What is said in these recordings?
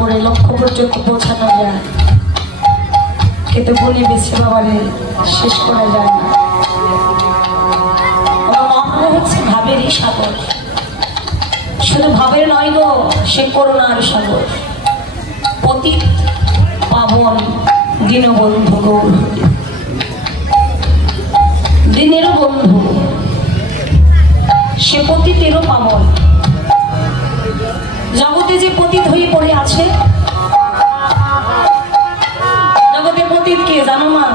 করে লক্ষ্য পর্যন্ত পৌঁছানো যায়, কিন্তু গুণে বেছে বাবারে শেষ করা যায় না। আমার মনে হচ্ছে ভাবেরই সাগর, শুধু ভাবের নয় গো, সে করুণার সাগর। পতিত পাবন দীনবন্ধু গৌর, দিনেরও বন্ধু, সে পতিতেরও পাবন। জগতে যে পতিত হয়ে পড়ে আছে, জগতে পতিত কে জানো মা?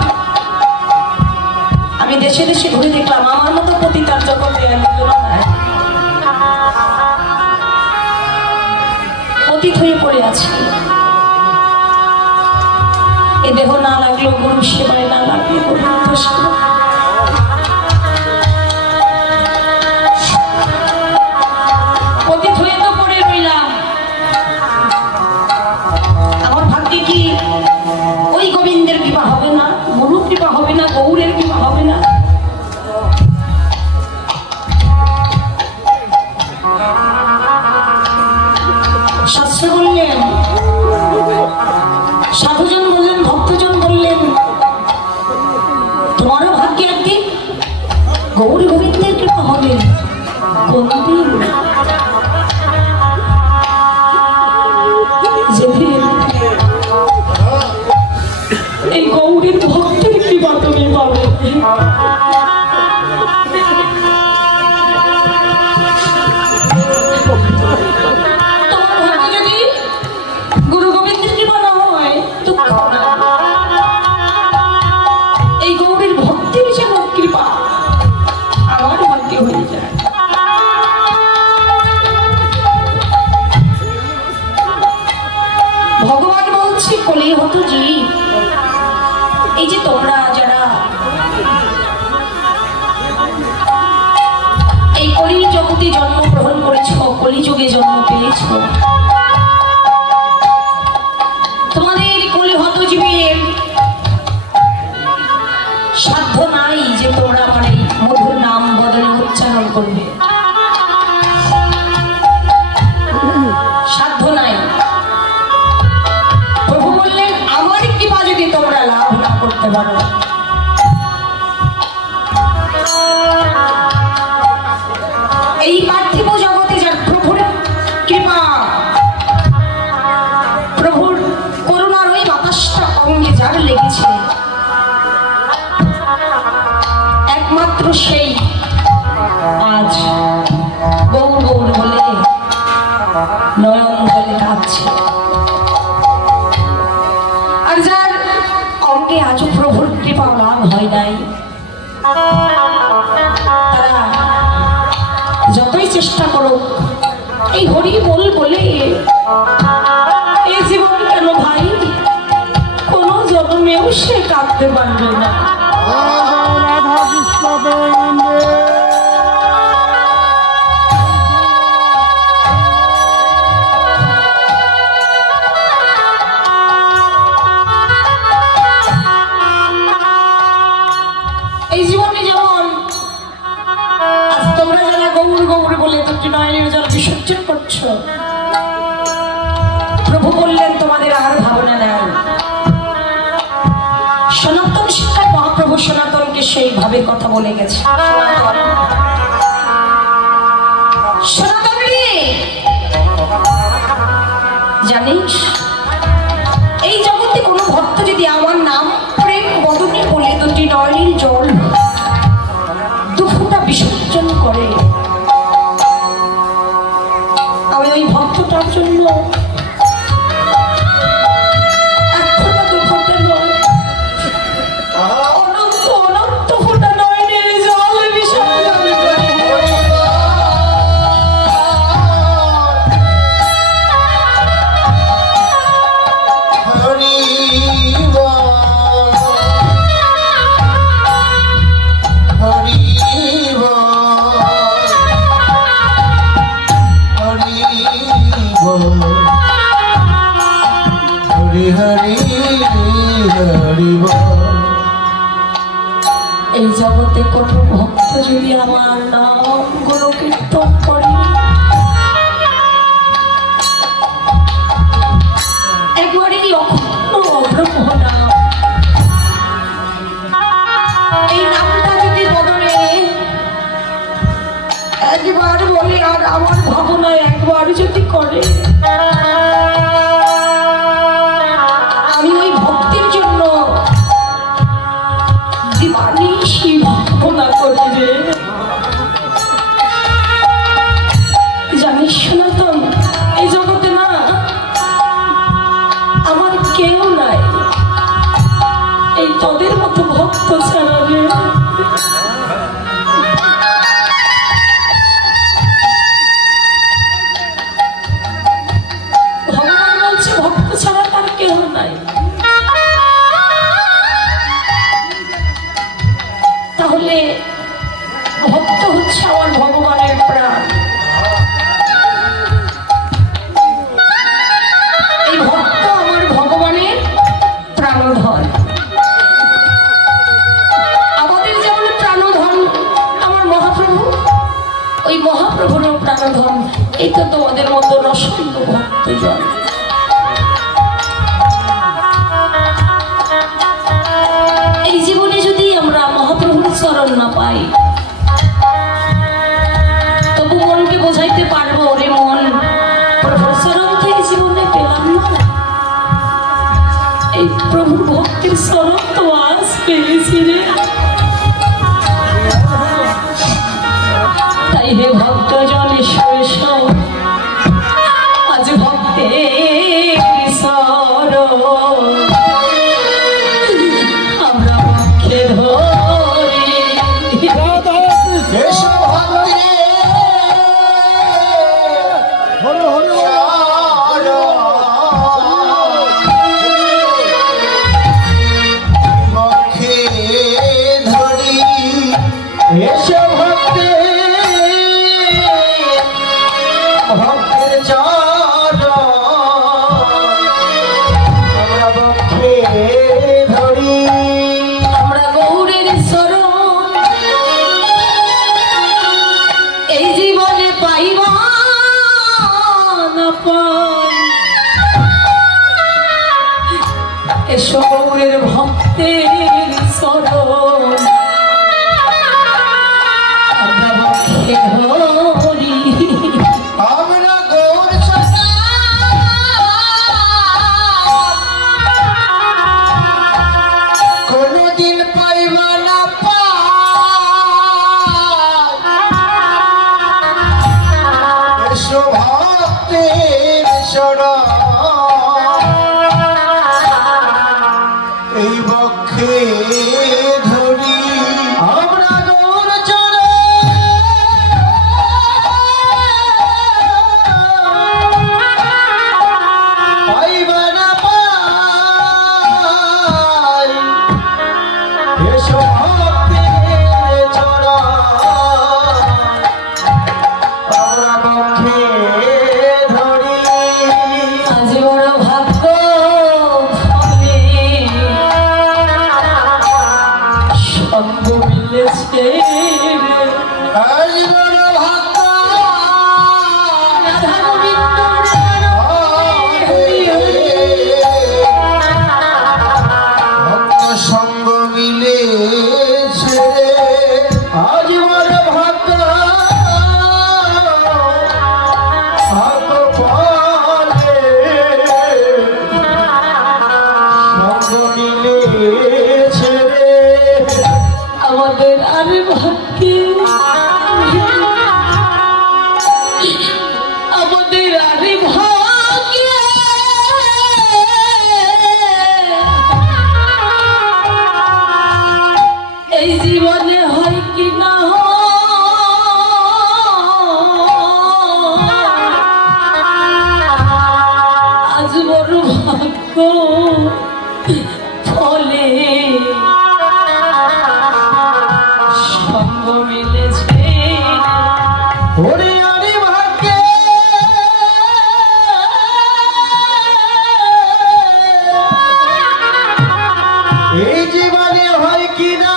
আমি দেশে দেশে ঘুরে দেখলাম, আমার মতো পতিত আর জগতে পতিত হয়ে পড়ে আছে। এ দেহ না লাগলো গুরু সেবায়, না লাগলো গুরু সেবা। পতিত হয়ে তো পড়ে রইলাম। আমার ভাগ্যে কি ওই গোবিন্দের কৃপা হবে না, গুরু কৃপা হবে না, গৌরের কৃপা হবে না? শাস্ত্র বললেন, সাধুজন বললেন, ভক্তজন বললেন, তোমারও ভাগ্যে একদিন গৌর গোবিন্দের কৃপা হবে। কোনদিন? যেদিন এই গৌরীর ভক্তের কৃপা তুমি পাবে। ভগবান বলছে কলি হতো জি, এই যে তোমরা যারা এই কলি জগতে জন্মগ্রহণ করেছ, কলিযুগে জন্ম পেয়েছ, তোমাদের কলি হত জীবের সাধ্য নাই যে তোমরা আমার এই মধুর নাম বদলে উচ্চারণ করবে, সাধ্য নাই। প্রভু বললেন, আমার কৃপা যদি তোমরা লাভ না করতে পারো, এই পার্থিব জগতে যার প্রভুর কৃপা, প্রভুর করুণার ওই বাতাসটা অঙ্গে যার লেগেছে, একমাত্র সেই আজ গৌর গৌর বলে নয়ন বলে কাঁদছে। আর যার অঙ্গে আজও প্রভুর কৃপা লাভ হয় নাই, তারা যতই চেষ্টা করুক এই হরি বল বলে এই জীবন কেন ভাই কোনো জন্মেও সে কাঁদতে পারবে না। এই জীবনে যেমন আজ তোমরা যারা গৌর গৌর বলে দুটি নয়নের জল বিসর্জন করছো, প্রভু বললেন তোমাদের আর ভাবনা নেই। সনাতন শিক্ষায় মহাপ্রভু সনাতনকে সেইভাবে কথা বলে গেছে, সনাতন রে জানিস, এই জগতে কোনো ভক্ত যদি আমার নাম প্রেম বদনে বলে দুটি নয়নের জল দুফোঁটা বিসর্জন করে, আমি ওই ভক্তটার জন্য অনন্ত অনন্ত ফোঁটা নয়নের জল বিসর্জন এই জগতে কোনো ভক্ত যদি আমার নাম গুলো কীর্তন করে, তোমাদের মতো অসংখ্য ভক্তজন। এই জীবনে যদি আমরা মহাপ্রভুর চরণ না পাই, তবু মনকে বোঝাইতে পারবো, ওরে মন, প্রভুর চরণ থেকে জীবনে পেলাম না, এই প্রভুর ভক্তির চরণ তো আজ পেয়েছি রে। তাই হে ভক্তজন এসো, আজ ভক্তের চরণ আমরা পক্ষে ধরি। আমরা গৌরের চরণ এই জীবনে পাইবা না পাই, এসো গৌরের ভক্তের চরণ আমরা পক্ষে ধরি। আমরা গৌর ছাড়া কোনদিন পাইবা না পাই, এসো ভক্তের চরণ এই বক্ষে ধরি। আমরা গৌর পাইবা না পাই, এসো ভক্তের চরণ আমরা বক্ষে ধরি। আজ বড় ভাগ্য ফলে সঙ্গ মিলেছে রে। আজ বড় ভাগ্য রাধা গোবিন্দর ভক্ত সঙ্গ মিলেছে রে। আজ বড় ভাগ্য ভাগ্য পালে সঙ্গ মিলেছে রে। আমাদের আর ভাগ্যে, আমাদের আর ভাগ্যে এই জীবনে হয় কি না আজ বড় ভাগ্য ফলে সঙ্গ মিলেছে। ওরে আরে ভাগ্যে এই জীবনে হয় কি না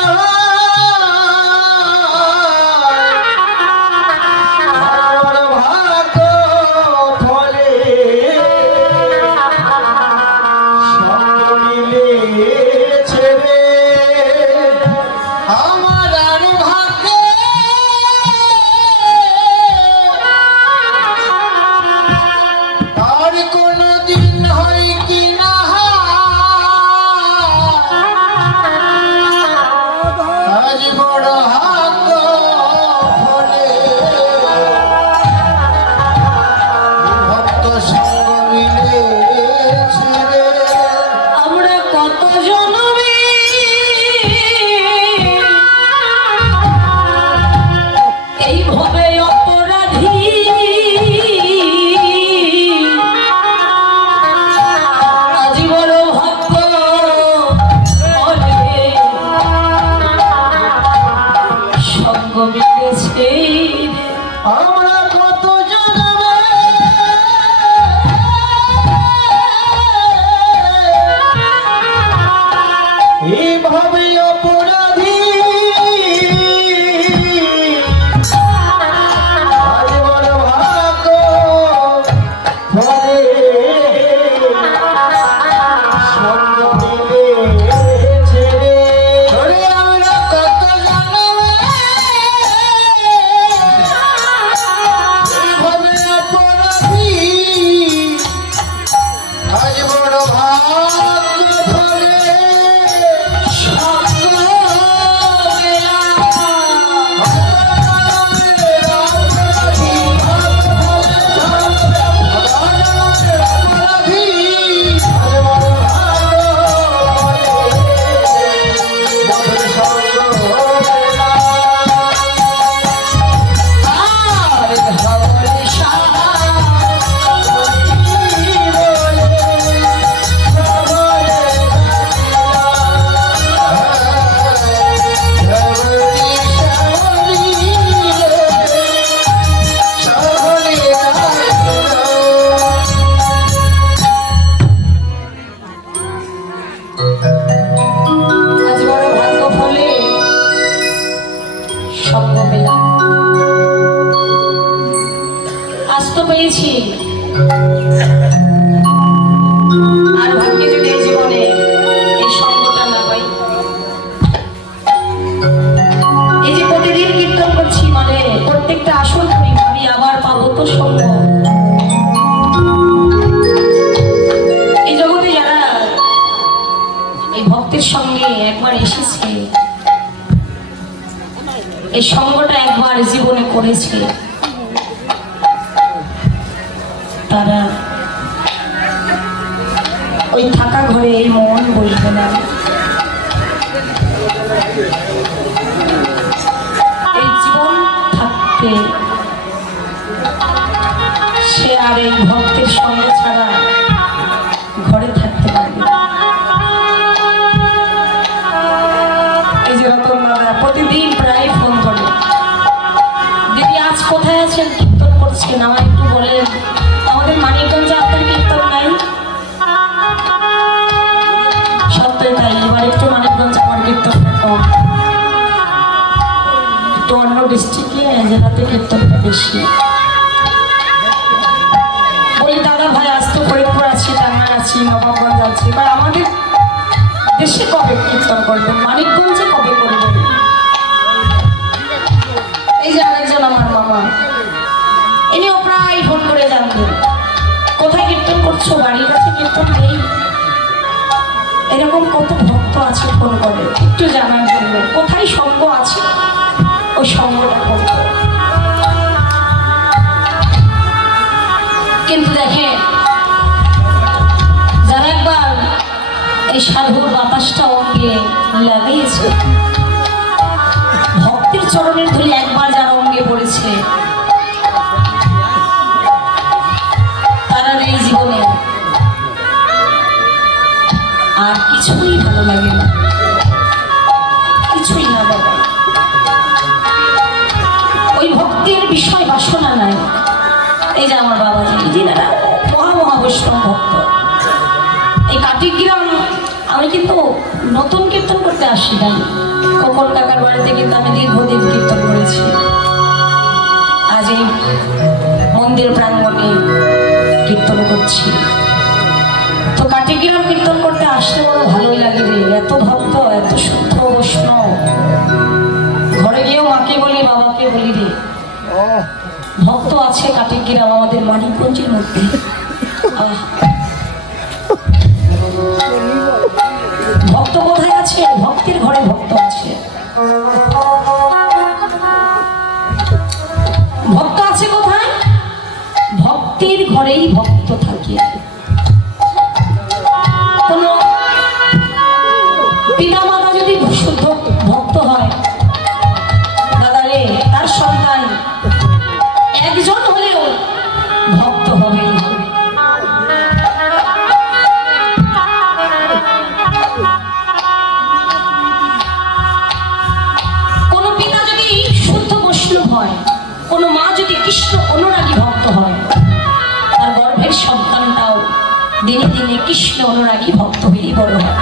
আমার ভাগ্য ফলে সঙ্গ মিলেছে রে। আমার আর ভাগ্যে আর কোনদিন হয় কি না আজ বড় ভাগ্য ফলে ভক্ত সঙ্গ মিলেছে রে। আমরা কত জনমে এইভাবে অপরাধী, আজ বড় ভাগ্য ফলে সঙ্গ মিলেছে। আমরা কত জনমে আজ বড় ভাগ্য ফলে সঙ্গ পেলাম। আজ তো পেয়েছি, আর ভাগ্যে যদি এই জীবনে এই সঙ্গটা না পাই, এই যে প্রতিদিন কীর্তন করছি, মানে প্রত্যেকটা আসন করি, ভাবি আবার পাবো তো সঙ্গ। এই জগতে যারা এই ভক্তের সঙ্গে একবার এসেছে, এই সঙ্গটা একবার জীবনে করেছে, তারা ওই থাকা ঘরে এই মন বলবে না। এই জীবন থাকতে সে আর এই ভক্তের সঙ্গে ছাড়া ঘরে থাকতে পারবে না। এই যে রতন দাদা প্রতিদিন প্রায় ফোন করে, দিদি আজ কোথায় আছেন, কীর্তন করছেন, আমার একটু বলেন। আমাদের মানিকগঞ্জে আপনার কীর্তন নাই? সত্যি তাই, এবার একটু মানিকগঞ্জে আমার কীর্তনটা কম, একটু অন্য ডিস্ট্রিক্টে জেলাতে কীর্তনটা বেশি। বলি দাদা ভাই আজ তো ফরিদপুর আছি, টাঙ্গাইল আছি, নবাবগঞ্জ আছি, এবার আমাদের দেশে কবে কীর্তন করবেন, মানিকগঞ্জে কবে করবেন? এই যে আরেকজন আমার মামা, ইনিও প্রায় ফোন করে জানতেন কোথায় কীর্তন করছো, বাড়ির কাছে কীর্তন নেই। এরকম কত ভক্ত আছে ফোন করে একটু জানার জন্য কোথায় সঙ্গ আছে, ওই সঙ্গটা করতে। কিন্তু দেখেন, যারা একবার এই সাধুর বাতাসটা অঙ্গে লাগিয়েছে, ভক্তের চরণের ধুলি একবার যারা অঙ্গে পড়েছে, তারা এই জীবনে আর কিছুই ভালো লাগে না, কিছুই না বাবা। ওই ভক্তির বিষয় বাসনা নাই। এই যে আমার বাবাজি, যিনারা মহা মহা বৈষ্ণব ভক্ত, এই কাটিগ্রাম আমি কিন্তু নতুন কীর্তন করতে আসি নাই, কখন কাকার বাড়িতে কিন্তু আমি দীর্ঘদিন কীর্তন করেছি। আজ এই মন্দির প্রাঙ্গণে কীর্তন করছি, তো কাটিগ্রাম কীর্তন করতে আসতে বড় ভালোই লাগে রে। এত ভক্ত, এত শুদ্ধ বৈষ্ণব, ঘরে গিয়েও মাকে বলি বাবাকে বলি রে, ভক্ত আছে কাটিগ্রাম আমাদের মানিকগঞ্জের মধ্যে। ভক্ত কোথায় আছে? ভক্তের ঘরে ভক্ত আছে। ভক্ত আছে কোথায়? ভক্তের ঘরেই ভক্ত থাকে। কোন পিতা মাতা যদি শুদ্ধ ভক্ত হয়, দাদা রে, তার সন্তান একজন হলেও ভক্ত হবে। কোন পিতা যদি শুদ্ধ বৈষ্ণব হয়, কোন মা যদি কৃষ্ণ অনুরাগী ভক্ত হয়, তার গর্ভের সন্তানটাও দিনে দিনে কৃষ্ণ অনুরাগী ভক্ত হয়েই বড় হয়।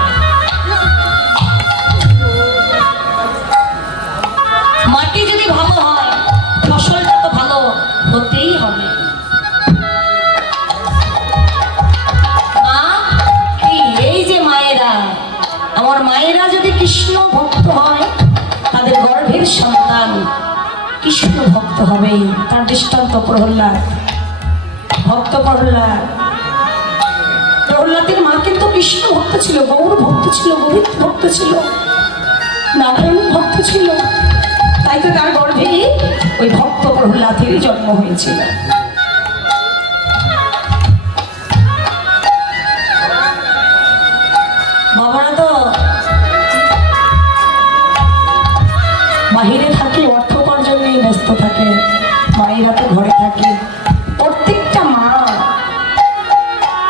মাটি যদি ভালো হয়, ফসলটা তো ভালো হতেই হবে। মা কি, এই যে মায়েরা, আমার মায়েরা যদি কৃষ্ণ ভক্ত হয়, তাদের গর্ভের সন্তান কৃষ্ণ ভক্ত হবেই। তার দৃষ্টান্ত প্রহ্লাদ, ভক্ত প্রহ্লাদ। প্রহ্লাদের মা কিন্তু কৃষ্ণ ভক্ত ছিল, নারায়ণ ভক্ত ছিল, তাই তো তার গর্ভে ওই ভক্ত প্রহ্লাদেরই জন্ম হয়েছিল। বাবারা তো বাহিরে থাকে, অর্থ উপার্জন নিয়ে ব্যস্ত থাকে, মায়েরা তো ঘরে থাকে। প্রত্যেকটা মা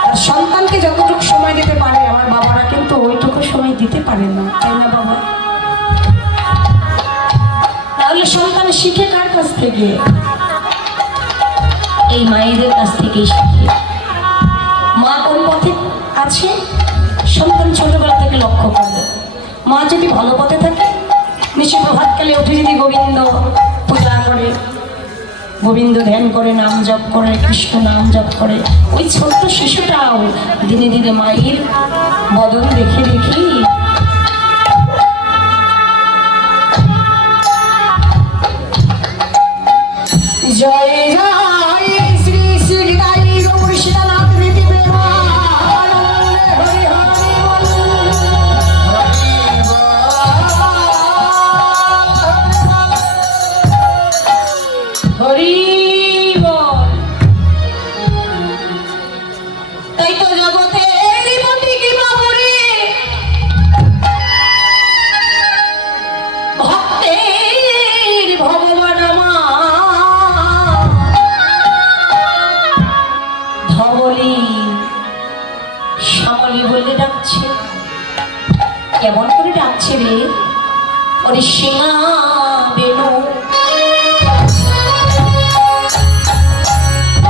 তার সন্তানকে যতটুকু সময় দিতে পারে, আমার বাবারা কিন্তু ওইটুকু সময় দিতে পারে না, তাই না বাবা? তাহলে সন্তান শিখে কার কাছ থেকে? এই মায়েদের কাছ থেকেই শিখে। মা কোন পথে আছে সন্তান ছোটবেলা থেকে লক্ষ্য করে। মা যদি ভালো পথে থাকে, নিশ্চয় প্রভাতকালে উঠে যদি গোবিন্দ পূজা করে, গোবিন্দ ধ্যান করে, নাম জপ করে, কৃষ্ণ নাম জপ করে, ওই ছোট্ট শিশুটাও ধীরে ধীরে মায়ের বদন দেখে দেখি জয় জয় শ্রী শ্রী গাই গৌর সীতানাথ নীতি প্রেমানন্দে হরি হরি বল। হরি বল। তাই তো জগতের মতি কি বাবরে ভক্তের ভগবান আমার ধবলি শ্যামলি বলে ডাকছে। কেমন করে ডাকছে রে? ওরে সিংহা বেনু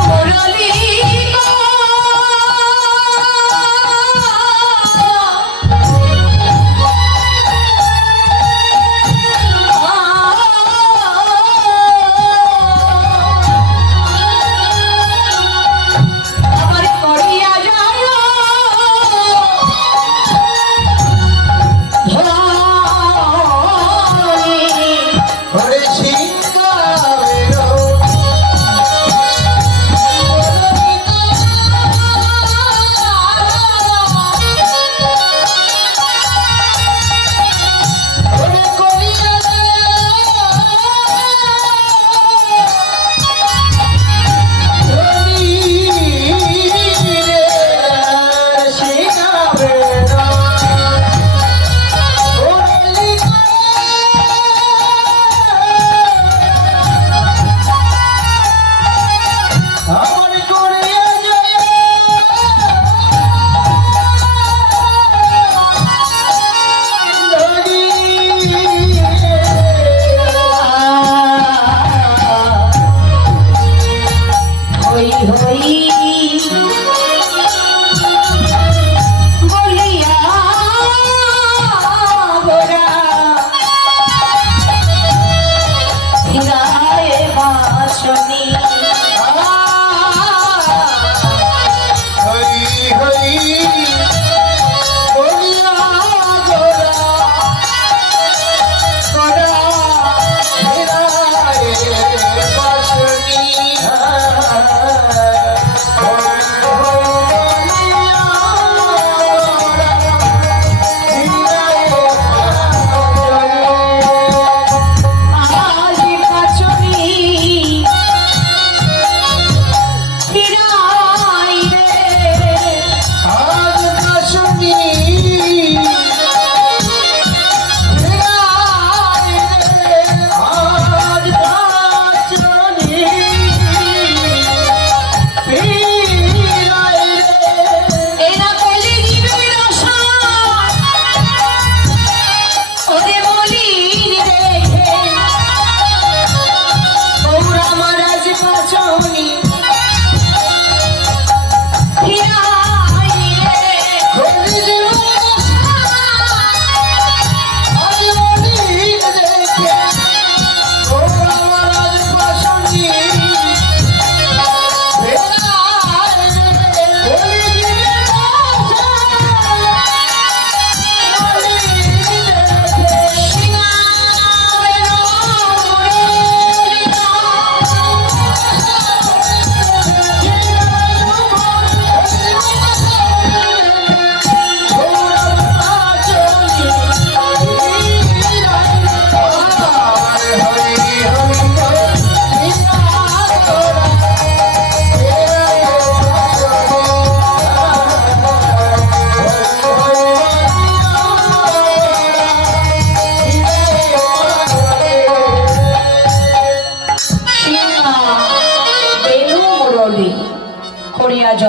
মুরলী আমার করিয়া যায় ওরে সিংহ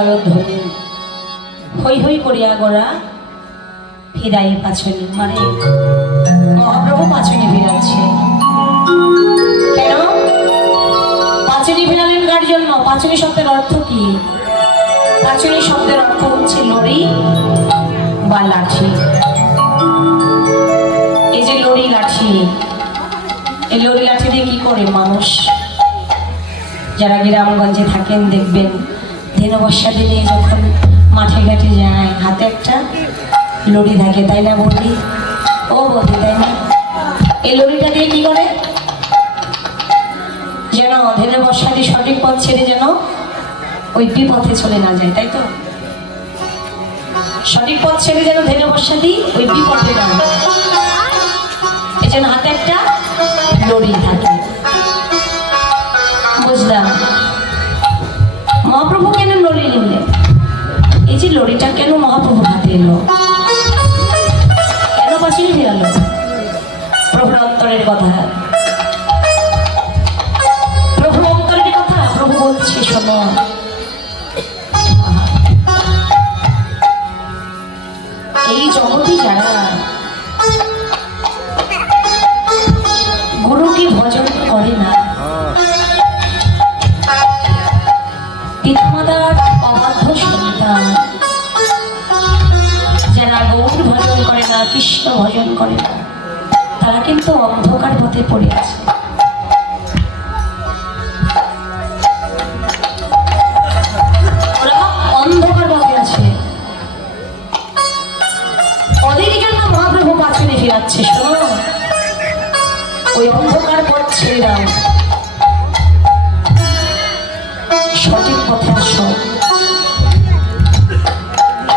জয়ধ্বনি হই হই করিয়া গোড়া ফিরাই পাছনি, মানে মহাপ্রভু পাছনি ফিরাচ্ছে। কেন পাছনি ফিরালেন? কার জন্য? পাছনি শব্দের অর্থ কি? পাছনি শব্দের অর্থ হচ্ছে লড়ি বা লাঠি। এই যে লড়ি লাঠি, এই লড়ি লাঠি দিয়ে কি করে মানুষ, যারা গ্রামগঞ্জে থাকেন দেখবেন ধেনু বর্ষা দিনে যখন মাঠে ঘাটে যায় হাতে একটা লড়ি থাকে, তাই না বৌদি? ও বৌদি, তাই না? এই লড়িটা দিয়ে কি করে? যেন ধেনু বর্ষা দিয়ে সঠিক পথ ছেড়ে যেন ওই বিপথে চলে না যায়, তাই তো? সঠিক পথ ছেড়ে যেন ধেনু বর্ষা দিই ওই বিপথে না, এই জন্য হাতে একটা লড়ি থাকে। বুঝলাম মহাপ্রভু কেন লড়ি নিলেন? এই যে লড়িটা কেন মহাপ্রভু হাতে এলো, কেন পাশে ফেরালো? প্রভুর অন্তরের কথা, প্রভু অন্তরের কথা প্রভু বলছে, শোনো। এই জগতে যারা গুরুকে ভজন করে না, পিতামাতার অবাধ্য সন্তান, যারা গৌর ভজন করে না, কৃষ্ণ ভজন করে না, তারা কিন্তু অন্ধকার পথে পড়ে আছে। ওরা অন্ধকার পথে আছে। ওদের জন্য মহাপ্রভু পাছনে ফিরাচ্ছে। শোনো, ওই অন্ধকার পথ ছেড়ে দাও, সঠিক পথে আসো,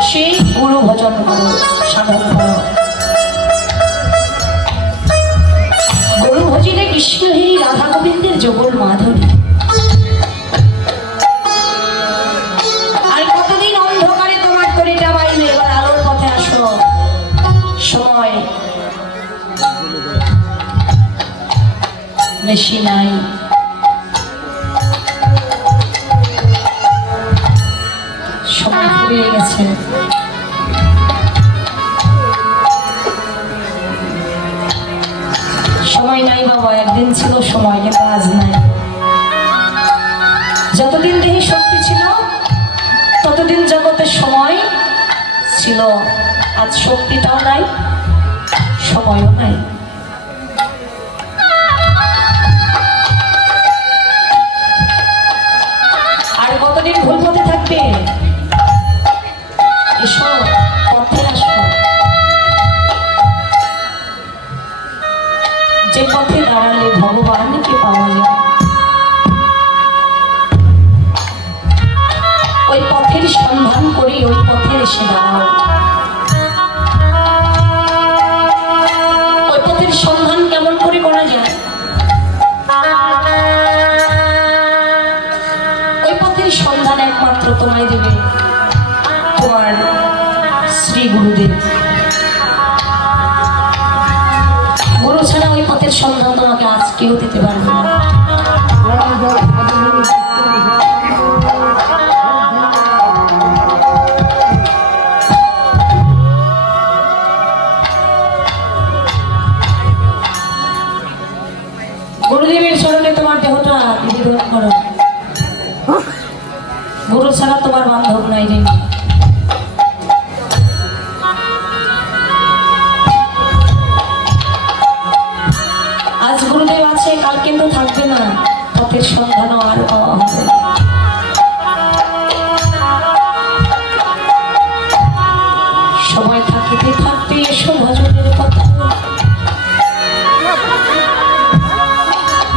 সেই গুরু ভজন করো, সাধন করো। গুরু ভজিলে কৃষ্ণহী রাধা গোবিন্দের যুগল মাধুরী। আর কতদিন অন্ধকারে তোমার তরিটা বাইলে? এবার আলোর পথে আসো। সময় বেশি নাই, সময় ফুরিয়ে গেছে। সময় নাই বাবা, একদিন ছিল সময়, কিন্তু আজ নাই। যতদিন দেহে শক্তি ছিল ততদিন জগতের সময় ছিল। আজ শক্তিটাও নাই, সময়ও নাই। আর কতদিন ভুল পথে থাকবে? এসো, পথে আসো। যে পথে দাঁড়ালে ভগবানকে পাওয়া যায়, ওই পথের সন্ধান করে ওই পথে এসে দাঁড়াও। ওই পথের সন্ধান কেমন করে করা যায়? ওই পথের সন্ধান একমাত্র তোমায় দেবে তোমার শ্রী গুরুদেব। গুরু ছাড়া ওই পথের সন্ধান তোমাকে আজ কেউ দিতে পারবে না। গুরুদেবের চরণে তোমার দেহটা নিবেদন করো। গুরু ছাড়া তোমার বান্ধব নাই রে। আজ গুরুদেব আছে, কাল কিন্তু থাকবে না, পথের সন্ধানও আর পাওয়া হবে। সময় থাকিতে থাকতে এসো ভজনের পথে।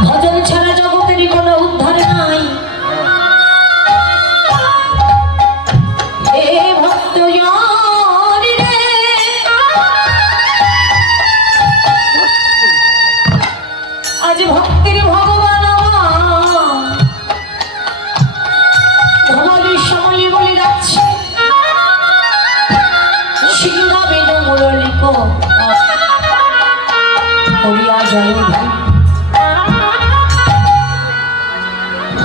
ভজন ছাড়া জগতেরই কোনো উদ্ধার নাই। হে ভক্ত জনি রে, আজ ভক্তির ভগবান ধমলি সমলি বলে যাচ্ছে। সিংহ বেদ মুরলিক হরিয়া জয়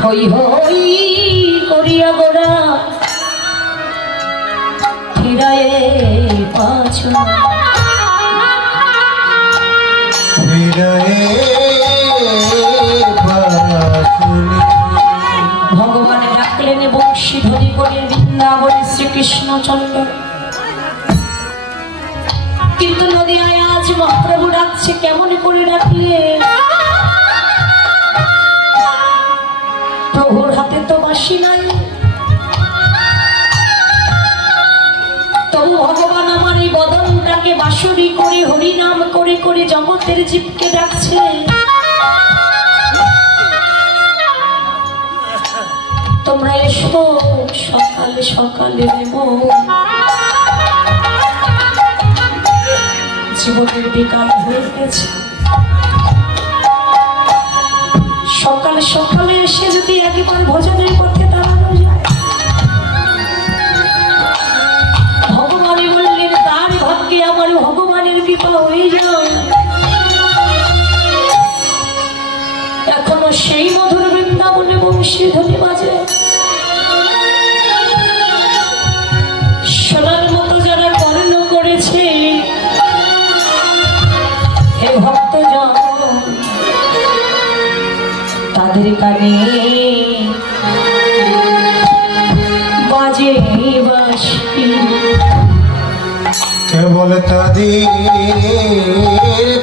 হই হই করিয়া গোড়া বাঁচো হৃদয়ে বাসুনি। ভগবানে ডাকলেন বংশী ধ্বনি করে বৃন্দাবনে শ্রীকৃষ্ণ চন্দ্র, কিন্তু নদিয়ায় আজ মহাপ্রভু ডাকছে কেমন করে ডাকলে? প্রভুর হাতে তো বাঁশি নাই, তবু ভগবান আমার এই বদনটাকে বাঁশুরি করে হরিনাম করে করে জগতের জীবকে ডাকছে। তোমরা এসো সকালে সকালে নেব, জীবনের বিকাল হয়ে গেছে। সকালে সকালে এসে যদি একেবারে ভোজনের পথে দাঁড়ানো যায়, ভগবানই বললেন তার ভাগ্যে আমার ভগবানের কৃপা হয়ে যায়। এখনো সেই মধুর বৃন্দাবনে বংশী ধ্বনি বাজে, সোনার মতো যারা কর্ণ করেছে হে ভক্তজন, তাদের কানে বাজে বাঁশি। কেবল তাদের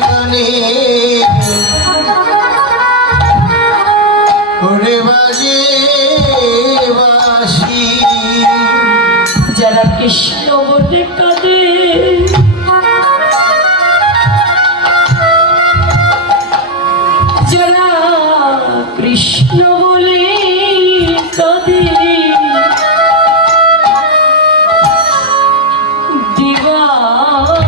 কানে ওরে বাজে বাঁশি। যারা কৃষ্ণ বলে কাঁদে, যারা কৃষ্ণ বলে কাঁদে, দিবানিশি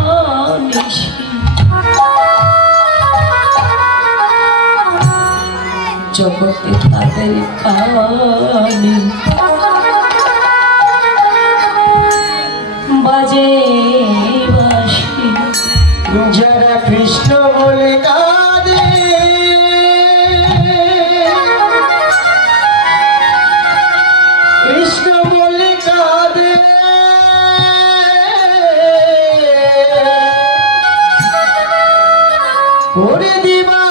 জগতে তাদের কানে বাজে বাঁশি। যারা কৃষ্ণ বলে কাঁদে, কৃষ্ণ বলে কাঁদে, ওরে দিবা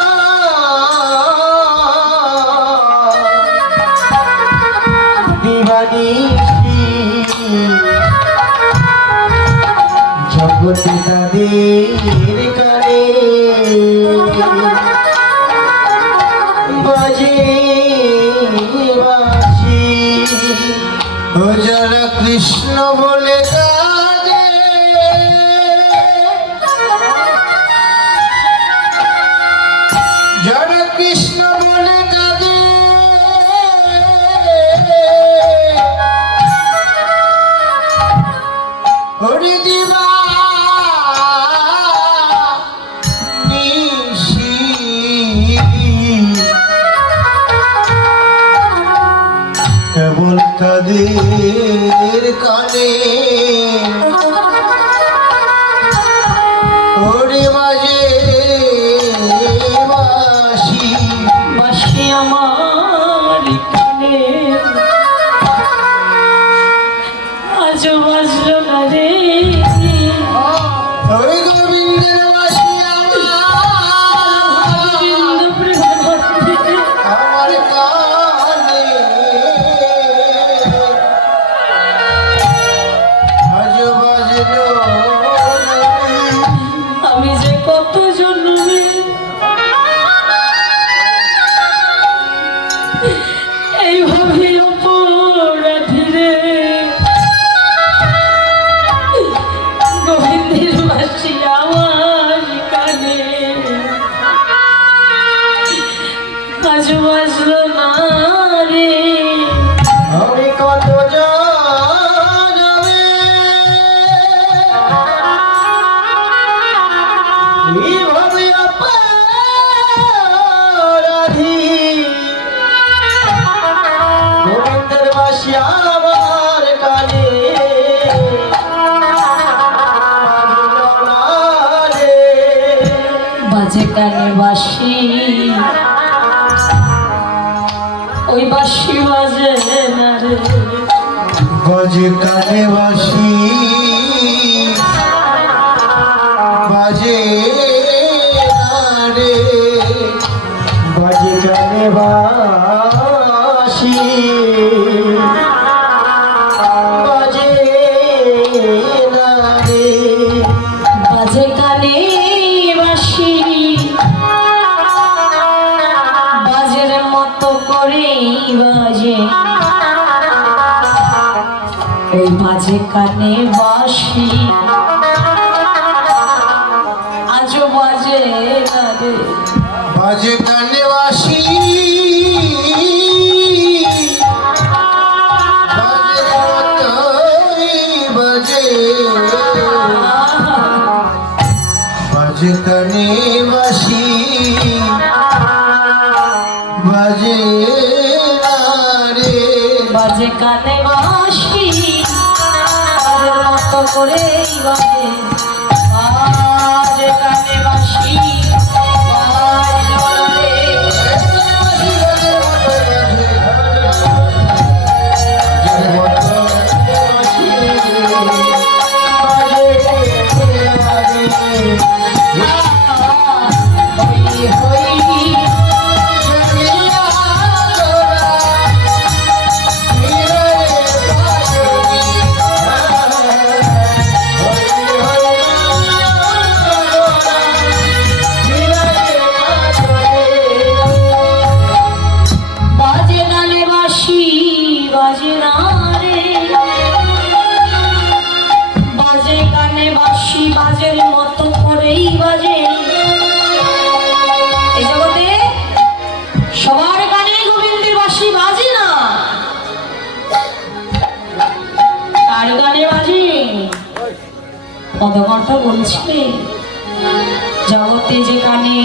দিবানিশি জগতে তাদের কানে বাজে বাঁশি। ও যারা কৃষ্ণ বলে কাঁদে, যারা কৃষ্ণ বলে কাঁদে, হরি দিবা নিশি কেবল তাদের কানে ওরে বাজে বাঁশি। বাঁশি আমার কানে আজও বাজলো না রে, ওই গোবিন্দের বাঁশি গোবিন্দ প্রেমানন্দে আমার কানে আজ বাজলো না রে। আমি যে কত জন্মে এইভাবে অপরাধী রে, গোবিন্দের বাঁশি আমার কানে আজ বাজলো না রে। আমি কত জানবে এইভাবে অপরাধী, গোবিন্দের বাঁশি আমার কানে বাজলো না রে। বাজে কানে বাঁশি, ওই বাঁশি বাজে না রে। বাজে কানে বাঁশি ওই বাজে কানে বাঁশি আজও বাজে না রে। বাজে কানে বাঁশি বাজে মতোই বাজে, বাজে কানে বাঁশি বাজে না রে। বাজে কানে বাঁশি বাজের মতো করেই বাজে, বাজে কানে বাঁশি বাজলো না রে। হই হই বাজে নালে বাঁশি বাজে না রে, বাজে কানে বাঁশি বাজের মতো করেই বাজে। এই জগতে সবার গানে গোবিন্দের বাঁশি বাজে না, কার গানে বাজে? পদকর্তা বলছিলে জগতে যে গানে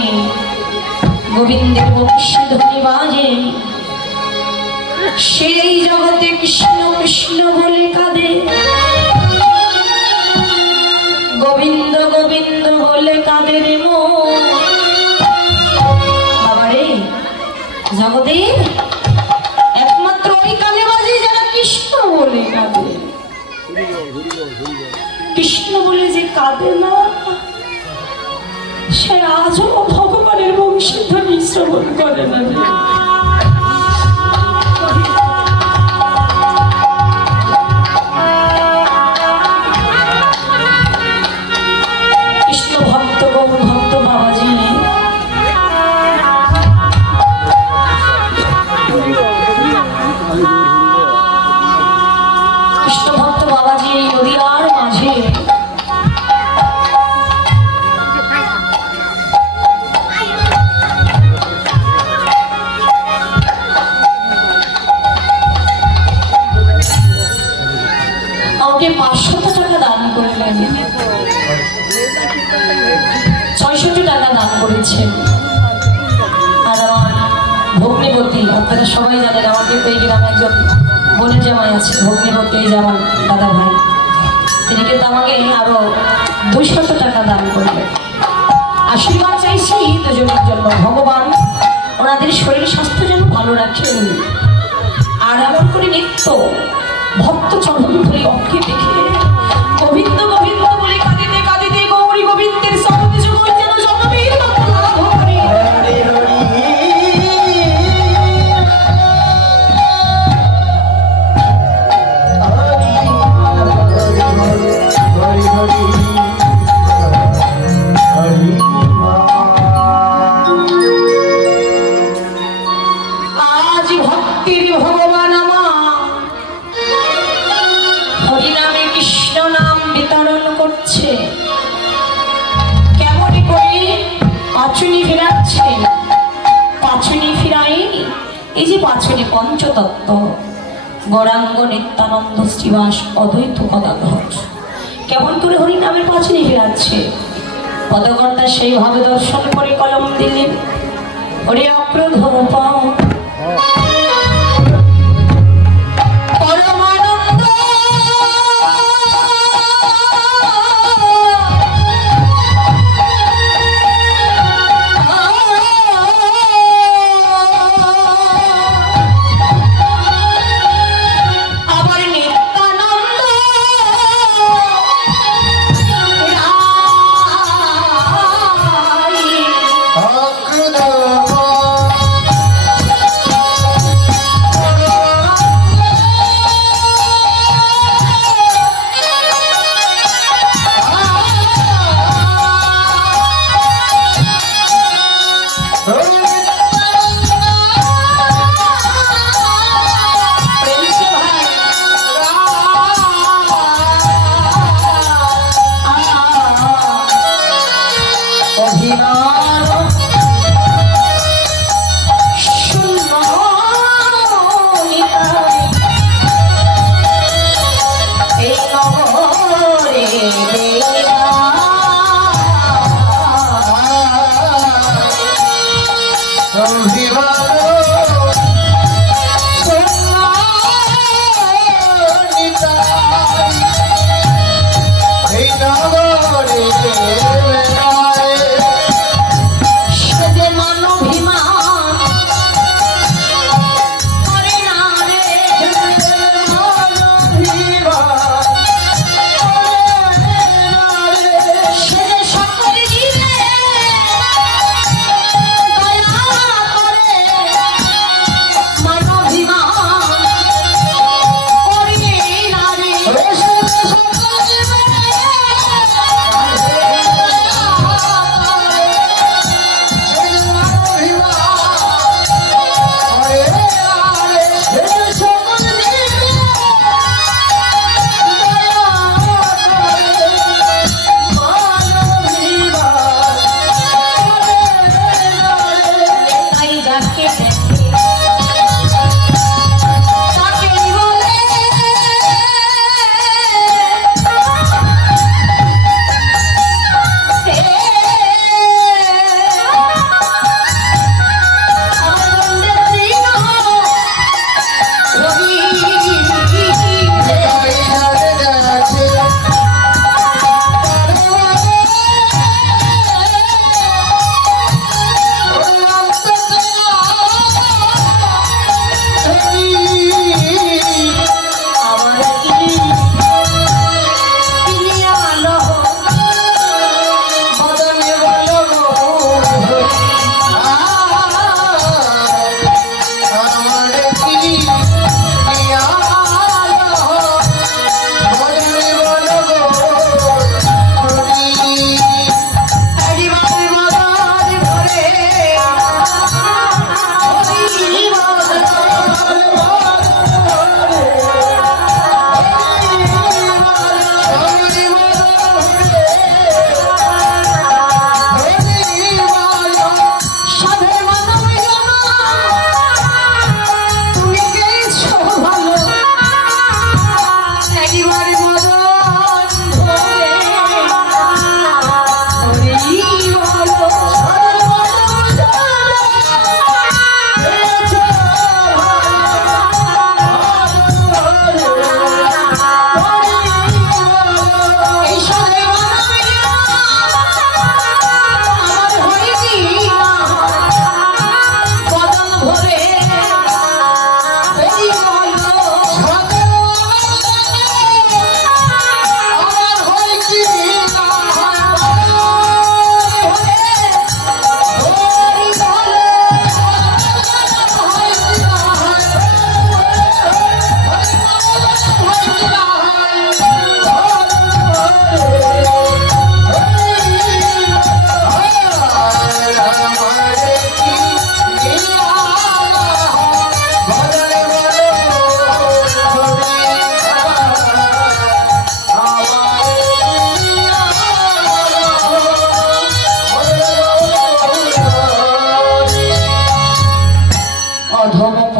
গোবিন্দের বংশীধ্বনি বাজে সেই জগতে কৃষ্ণ কৃষ্ণ বলে কাঁদে, গোবিন্দ গোবিন্দ বলে কাঁদে রে মন। বাবারে জগতে একমাত্র ওই কানে বাজে যারা কৃষ্ণ বলে কাঁদে। কৃষ্ণ বলে যে কাঁদে না সে আজও ভগবানের বংশীধ্বনি শ্রবণ করে না রে। কৃষ্ণ ভক্ত গৌর ভক্ত বাবাজি কৃষ্ণ ভক্ত বাবাজি এই নদীয়ার মাঝে আমাকে 500 টাকা দান করলেন, 600 টাকা দান করেছেন। আর আমার ভগ্নিপতি, আপনারা সবাই জানেন আমাদের তো এই গ্রামে একজন বোনের জামাই আছে, ভগ্নিপতি এই জামাই দাদা ভাই, তিনি কিন্তু আমাকে আরো 200 টাকা দান করলেন। আশীর্বাদ চাইছি দুজনের জন্য, ভগবান ওনাদের শরীর স্বাস্থ্য যেন ভালো রাখেন, আর এমন করে নিত্য ভক্ত চরণ ধরে অক্ষে দেখে গোবিন্দ গোবিন্দ বলে কাঁদিতে কাঁদিতে গৌরী গোবিন্দের সঙ্গে যুগল যেন জনবীর মতো লাভ করে। আজ ভক্তির ভগবান আমার হরিনামে কৃষ্ণ নাম বিতরণ করছে, কেমন করে পাচুনি ফেরাচ্ছে। পাচুনি ফিরাই এই যে পাচুনি পঞ্চতত্ত্ব গৌরাঙ্গ নিত্যানন্দ শ্রীবাস অদ্বৈত গদাধর কেমন করে হরিনামের পাচুনি ফেরাচ্ছে। পদকর্তা সেইভাবে দর্শন করে কলম দিলেন, হরি অক্রোধ পাও পরমানন্দ আবার নিত্যানন্দ অক্রোধ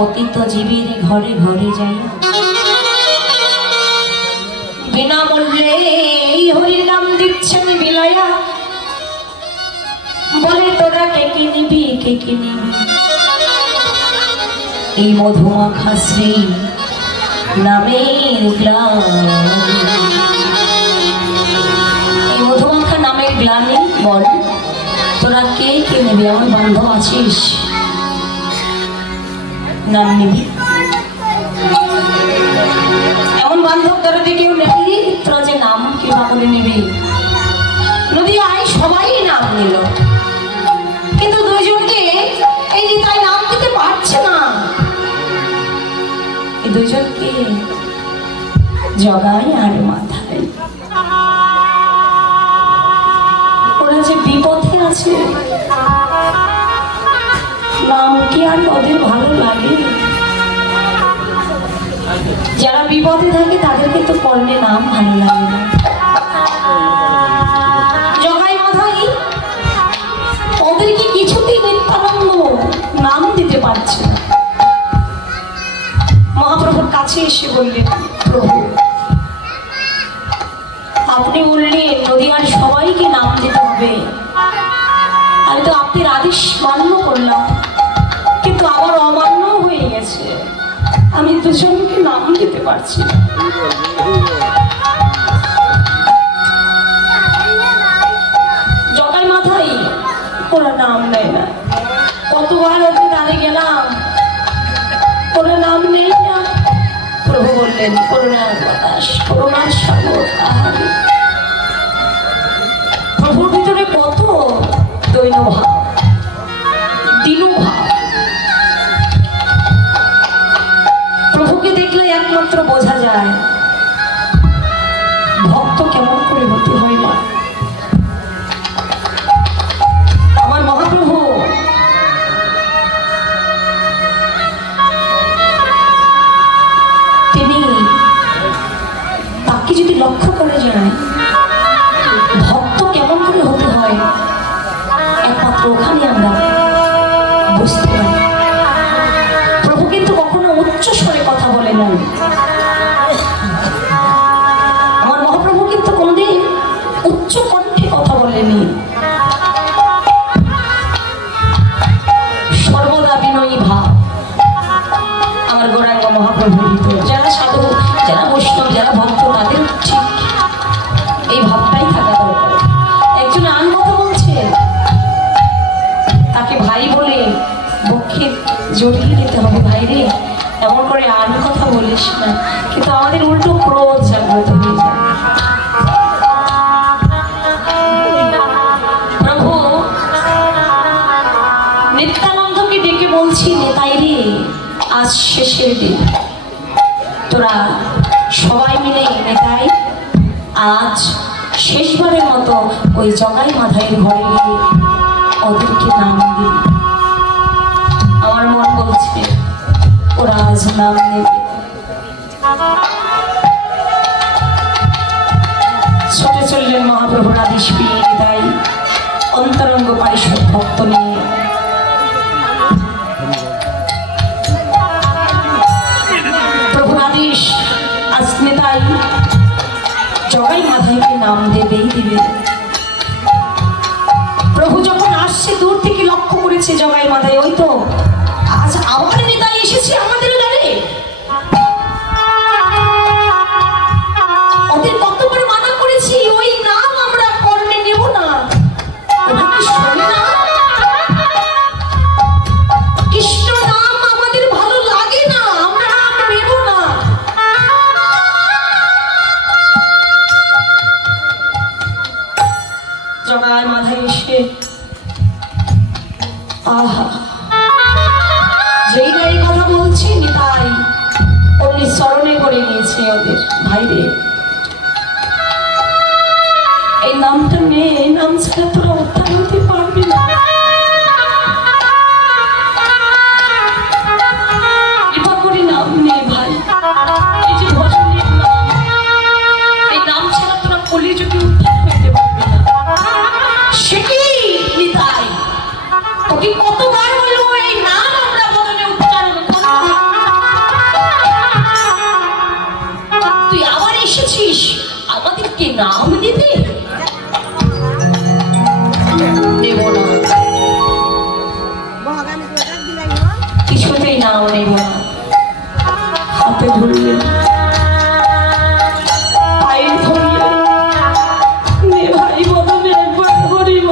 পতিত জীবের ঘরে ঘরে যাই, বিনামূল্যে এই হরির নাম দিচ্ছেন বিলায়া, বলে তোরা কে কে নিবি, কে কে নিবি। এই মধুমাখা শ্রী নামের গ্লানি, এই মধুমাখা নামের গ্লানি, বল তোরা কে কে নিবি। আমার বান্ধব আছিস, নাম নিবি। এমন বান্ধব তোরা যে কেউ নেবি, তোরা যে নাম কিবা করে নিবি। নদী আয় সবাই নাম নিল, কিন্তু দুইজনকে এই নিতাই নাম দিতে পারছে না। এই দুইজনকে জগাই আর মাথায়, ওরা যে বিপথে আছে, নাম কি আর ওদের ভালো লাগে? যারা বিপদে থাকে তাদেরকে তো কর্ণে নাম ভালো লাগে না। জগাই মাথায় ওদেরকে কিছুতেই নিত্যানন্দ নাম দিতে পারছে না। মহাপ্রভুর কাছে এসে বললেন, প্রভু আপনি বললেন নদীয়ার সবাইকে নাম দিতে হবে, আমি তো আপনার আদেশ মান্য করলাম, কিন্তু আবার অমান্য হয়ে গেছে, আমি দুজনকে নাম দিতে পারছি না। জগাই মাথায় ওরা নাম নেয় না, কতবার ওকে দাঁড়িয়ে গেলাম, ওরা নাম নেই না। প্রভু বললেন, করুণার বাতাস, করুণার সাগর। প্রভুর ভিতরে কত দৈন ভাব, দীন ভাব। প্রভুকে দেখলে একমাত্র বোঝা যায় ভক্ত কেমন করে হতে হয়। না আমার মহাপ্রভু তিনি, তাকে যদি লক্ষ্য করে যায় ভক্ত কেমন করে হতে হয়, একমাত্র ওখানে আমরা বুঝতে পারি। প্রভু কিন্তু কখনো উচ্চ স্বরে কথা বলে না। আমার মহাপ্রভু কিন্তু কোনদিন উচ্চ কণ্ঠে কথা বলেনি, সর্বদা বিনয়ী ভাব আমার গৌরাঙ্গ মহাপ্রভুর ভিতর। যারা সাধু, যারা বৈষ্ণব, যারা ভক্ত, তাদের ঠিক এই ভাবটাই থাকা দরকার। একজন আন কথা বলছে, তাকে ভাই বলে বক্ষে জড়িয়ে নিতে হবে, ভাই রে এমন করে আন কথা বলিস না, কিন্তু আমাদের উল্টো ক্রোধ জাগ্রত হয়ে যায়। প্রভু নিত্যানন্দকে ডেকে বলছি, নেতাই রে আজ শেষের দিন, তোরা সবাই মিলে নেতাই আজ শেষবারের মতো ওই জগাই মাথায় ঘরে গিয়ে ওদেরকে নাম দিবি। আমার মন বলছে ওরা আজ নাম নেবে। ছুটে চললেন মহাপ্রভুর আদেশ পেয়ে তাই অন্তরঙ্গ পারিষদ ভক্ত নিয়ে। প্রভুর আদেশ আসলে তাই জগাই মাথায়কে নাম দেবেই দিবে। প্রভু যখন আসছে দূর থেকে লক্ষ্য করেছে জগাই মাথায়, ওই তো আজ আবার নেতাই এসেছে আমাদের দ্বারে। ওদের কতবার মানা করেছি ওই নাম আমরা কর্ণে নেব না, ওরা কি শোনে না? কৃষ্ণ নাম আমাদের ভালো লাগে না, আমরা নাম নেব না। জগাই মাথায় এসে আহা, যেই না এই কথা বলছি নিতাই অমনি স্মরণে করে নিয়েছে ওদের, ভাইরে এই নামটা নে, এই নাম ছাড়া তোরা উদ্ধার হতে পারবি না। কৃপা করে নাম নে ভাই, এই যে ভজনের নাম, এই নাম ছাড়া তোরা কলি যদি উদ্ধার হইতে পারবি না। সে কি নিতাই, তোকে কতবার বলবো এই নাম আমরা বদলে উচ্চারণ করবো। নাম দিতে নেব না, কিছুতেই নাম নেব না। হাতে ধরলেন, পায়ে ধরলেন, নে ভাই বদনে একবার করিব,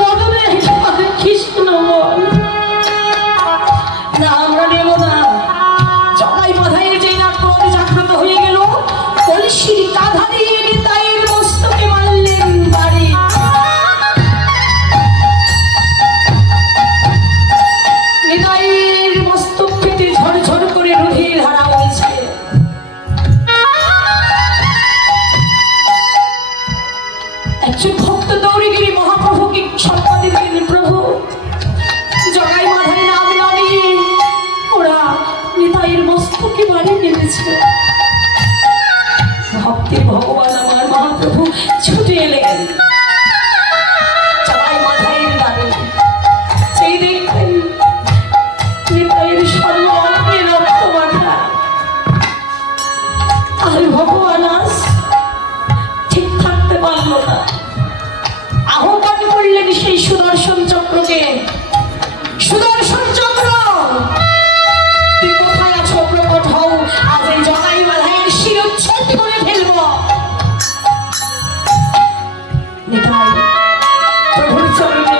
বদনে একবার কৃষ্ণ বল। না আমরা নেব না। জগাই মাথায় যেই না ক্রোধ জাগ্রত হয়ে গেল, কলসির কাঁধা দিয়ে নিতাইয়ের মস্তকে মারলেন বাড়ি। নিতাইয়ের মস্তক পেটে ঝরঝর করে রুধির ধারা হয়েছে। একজন ভক্ত দৌড়িগিরি মহাপ্রভুকে সম্পাদিত দিলেন, প্রভু জগাই মাথায় নাম নামিয়ে ওরা নিতাইয়ের মস্তকে বাড়ি মেরেছে। ভক্তের ভগবান আমার মহাপ্রভু ছুটে এলেন জগাই মাথায় দাঁড়িয়ে, সেই দেখলেন নিতাইয়ের সর্বাঙ্গে রক্ত মাখা। আর ভগবান আজ ঠিক থাকতে পারল না, আহ্বান করলেন সেই সুদর্শন চক্রকে, সুদর্শন চক্র তুই কোথায় আছো, প্রকট হও, আজ এই জগাই মাথায়ের শিরচ্ছেদ করে ফেলব। নিতাই প্রভুর চরণে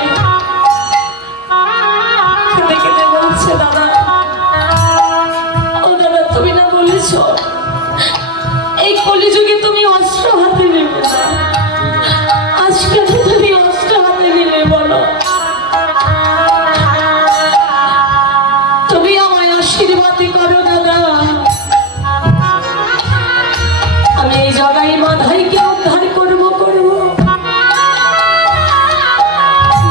কেঁদে কেঁদে বলছে, দাদা ও দাদা, তুমি না বলেছ এই কলিযুগে তুমি অস্ত্র হাতে নেবে না, আজকে তো তুমি অস্ত্র হাতে নিলে বলো, তুমি আমায় আশীর্বাদ করো দাদা, আমি এই জগাই মাথাইকে উদ্ধার করবো।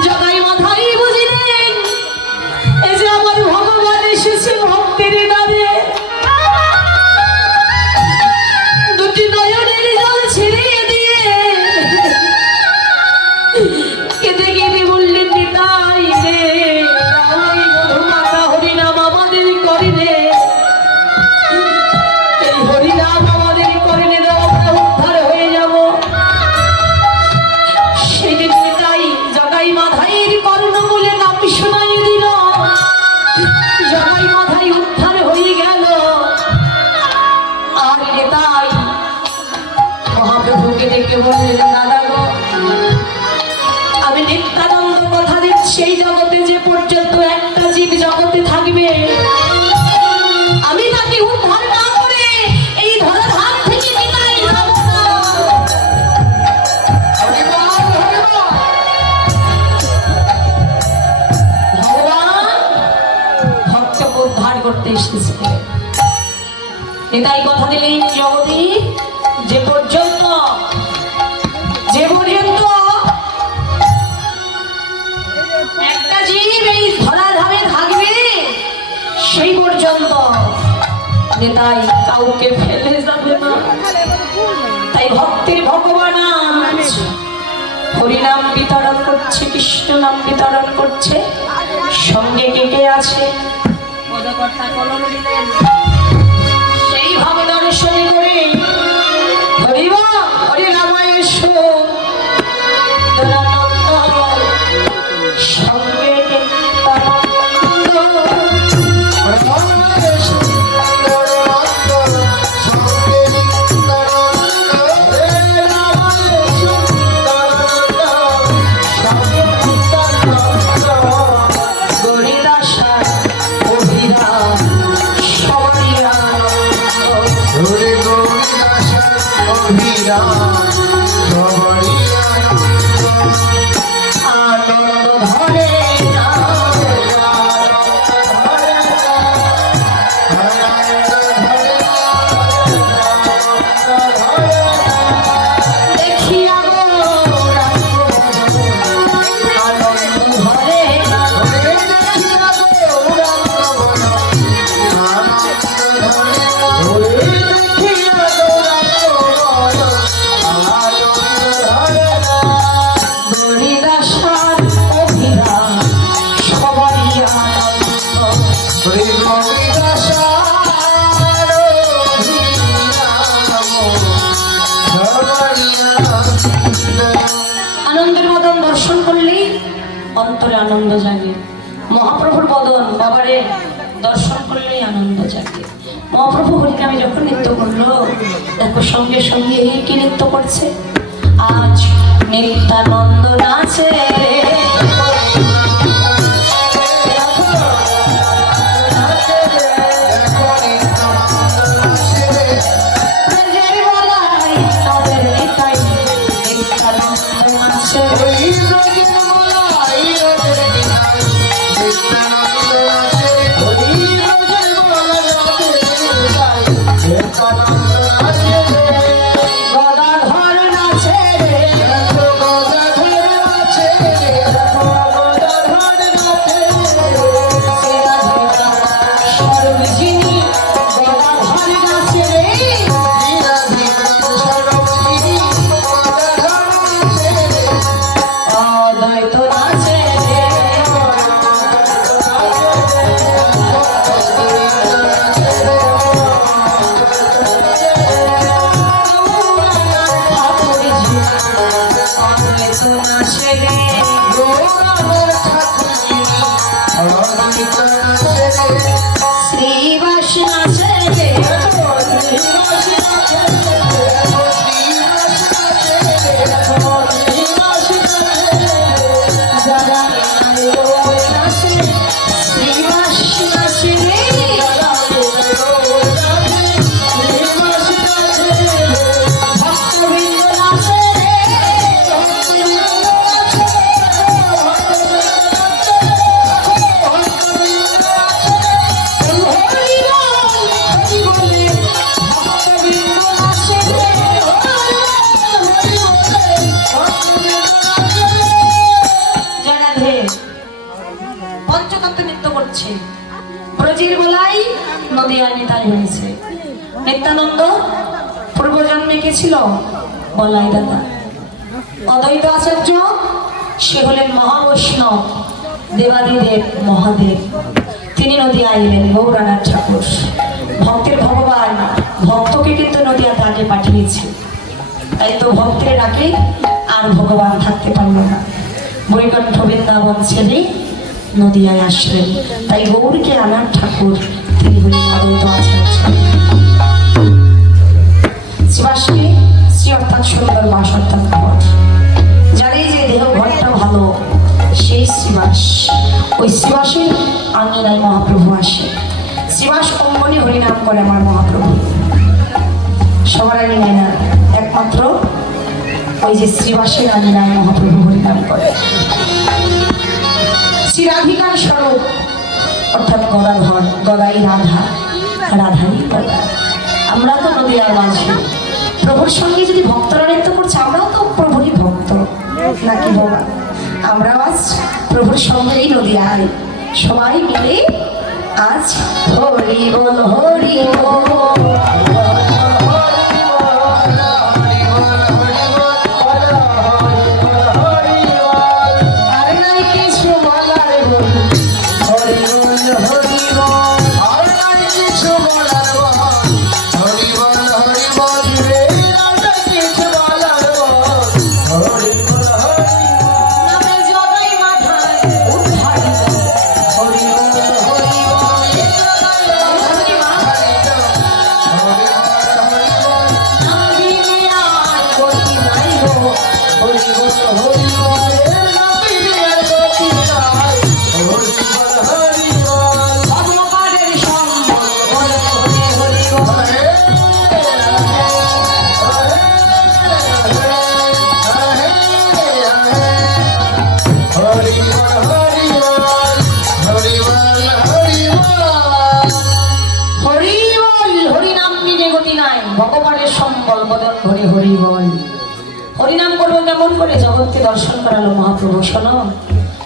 জগাই মাথাই বুঝিলেন এই যে আমার ভগবান এসেছে ভক্তের দ্বারে, দুটি নয়নের জল ছেড়ে দিয়ে কেঁদে কেঁদে বললেন, নিতাই রে রাই মধুমাতা হরিনাম আমাদের করে রে, এই হরিনাম আমাদের করে নে, আমরা উদ্ধার হয়ে যাব। সেদিন নিতাই জগাই মাথাইয়ের কর্ণমূলে নাম শোনাই দিল, জগাই মাথাই উদ্ধার হয়ে গেল। আর নিতাই মহাপ্রভুকে ডেকে বললেন, দাদা গো, আমি নিত্যানন্দ কথা দিচ্ছি এই জগতে যে পর্যন্ত একটা জীব জগতে থাকবে, আমি তাকে উদ্ধার না করে এই ধরাধাম থেকে বিদায় যাব না। ভগবান ভক্তকে উদ্ধার করতে এসেছে। নিতাই কথা দিলেন, জগতে যে পর্যন্ত একটা জীব এই ধরাধামে থাকবে, সেই পর্যন্ত নিতাই কাউকে ফেলে যাবে না। তাই ভক্তের ভগবান আজ হরিনাম বিতরণ করছে, কৃষ্ণ নাম বিতরণ করছে, সঙ্গে কে কে আছে সেইভাবে দর্শন করে হরিবা হরিনামায় এসো সঙ্গে গৌরী দর্শন করলেই অন্তরে আনন্দ জাগে। মহাপ্রভুর বদন বাবারে দর্শন করলেই আনন্দ জাগে। মহাপ্রভু হরিনামে যখন নৃত্য করলো, দেখো সঙ্গে সঙ্গে এই কি নৃত্য করছে, আজ নিত্যানন্দ নাচে ব্রজের বলাই নদিয়ায় নিতাই হয়েছে। নিত্যানন্দ পূর্বজন্মে কে ছিল? বলাই দাদা। অদ্বৈত আচার্য সে হলেন মহাবৈষ্ণব দেবাদিদেব মহাদেব, তিনি নদিয়ায় এলেন গৌরানাথ ঠাকুর। ভক্তের ভগবান ভক্তকে কিন্তু নদিয়াতে আগে পাঠিয়েছে, তাই তো ভক্তের ডাকে আর ভগবান থাকতে পারল না, বৈকুণ্ঠ বৃন্দাবন ছেড়ে নদিয়ায় আসলেন। তাই গৌরকে আনার ঠাকুর তিনি হলেন অদ্বৈত আচার্য। শ্রীবাসী শ্রী অর্থাৎ সুন্দর বাস অর্থাৎ ঘর, যার এই যে দেহ ঘরটা ভালো সেই শ্রীবাস। ওই শ্রীবাসের আঙিনায় মহাপ্রভু আসে। শ্রীবাস অম্বনী হরিনাম করে আমার মহাপ্রভু, সবার আঙিনায় না, একমাত্র ওই যে শ্রীবাসের আঙিনায় মহাপ্রভু হরিনাম করে। শ্রীরাধিকার স্বরূপ অর্থাৎ গদাধর, গদাই রাধা, রাধাই গদা। আমরা তো নদিয়ার মাঝে প্রভুর সঙ্গে যদি ভক্তরা নৃত্য করছে, আমরাও তো প্রভুরই ভক্ত নাকি বাবা? আমরা আজ প্রভুর সঙ্গেই নদিয়ায় সবাই মিলে আজ হরি বল হরি বল। ভগবানের সম্বল বদন ভরে হরি বল। হরিনাম করবো কেমন করে? জগৎকে দর্শন করালো মহাপ্রভু। শোনো,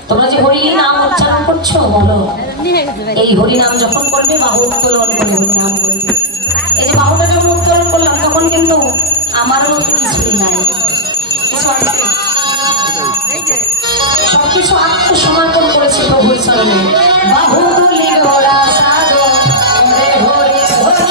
তোমরা যে হরি নাম উচ্চারণ করছো, বলো এই হরিনাম যখন করবে বাহু উত্তোলন করে হরিনাম করবে। এই যে বাহুটা যখন উত্তোলন করলাম তখন কিন্তু আমারও কিছুই নাই, কিছু আছে? সবকিছু আত্মসমর্পণ করেছে প্রভুর চরণে। বাহু তুলি ঘোড়া সাধো হরে হরি হরি